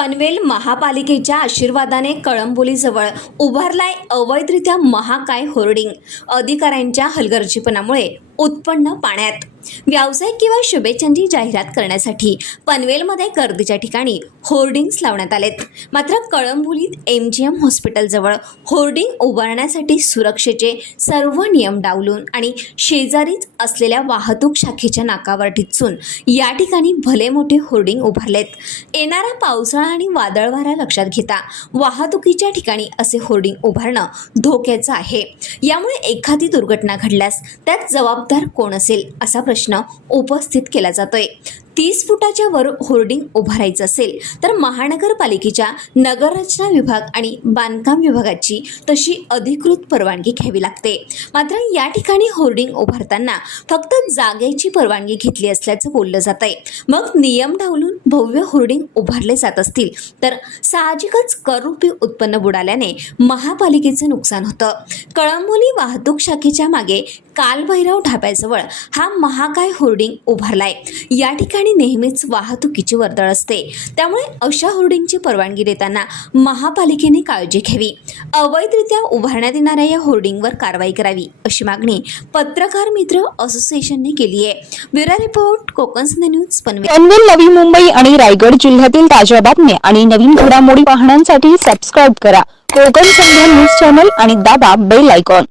पनवेल महापालिकेच्या आशीर्वादाने कळंबोलीजवळ उभारलाय अवैधरित्या महाकाय होर्डिंग. अधिकाऱ्यांच्या हलगर्जीपणामुळे उत्पन्न पाण्यात. व्यावसायिक किंवा शुभेच्छांची जाहिरात करण्यासाठी पनवेलमध्ये गर्दीच्या ठिकाणी होर्डिंग्स लावण्यात आलेत. मात्र कळंबोलीत एम जी एम हॉस्पिटलजवळ होर्डिंग उभारण्यासाठी सुरक्षेचे सर्व नियम डावलून आणि शेजारीच असलेल्या वाहतूक शाखेच्या नाकावर ठिचून या ठिकाणी भले मोठे होर्डिंग उभारलेत. येणारा पावसाळा आणि वादळवारा लक्षात घेता वाहतुकीच्या ठिकाणी असे होर्डिंग उभारणं धोक्याचं आहे. यामुळे एखादी दुर्घटना घडल्यास त्यात जबाबदार कोण असेल असा प्रश्न उपस्थित केला जातोय. तीस फुटाच्या वर होर्डिंग उभारायचं असेल तर महानगरपालिकेच्या नगररचना विभाग आणि बांधकाम विभागाची तशी अधिकृत परवानगी घ्यावी लागते. मात्र या ठिकाणी होर्डिंग उभारताना फक्त जागेची परवानगी घेतली असल्याचं बोललं जात आहे मग नियम डावलून भव्य होर्डिंग उभारले जात असतील तर साहजिकच कररूपी उत्पन्न बुडाल्याने महापालिकेचं नुकसान होतं. कळंबोली वाहतूक शाखेच्या मागे कालभैरव ढाब्याजवळ हा महाकाय होर्डिंग उभारलाय. या ठिकाणी नेहमीच वाहतुकीची वर्दळ असते. त्यामुळे अशा होर्डिंगची परवानगी देताना महापालिकेने काळजी घ्यावी. अवैधरित्या उभारण्यात येणाऱ्या या होर्डिंगवर कारवाई करावी अशी मागणी पत्रकार मित्र असोसिएशनने केली आहे bureau report Konkan news Panvel. Navi Mumbai आणि रायगड जिल्ह्यातील ताज्या बातम्या आणि नवीन घडामोडी पाहण्यासाठी सबस्क्राईब करा. कोकण संध्या न्यूज चॅनल आणि दाबा बेल आयकॉन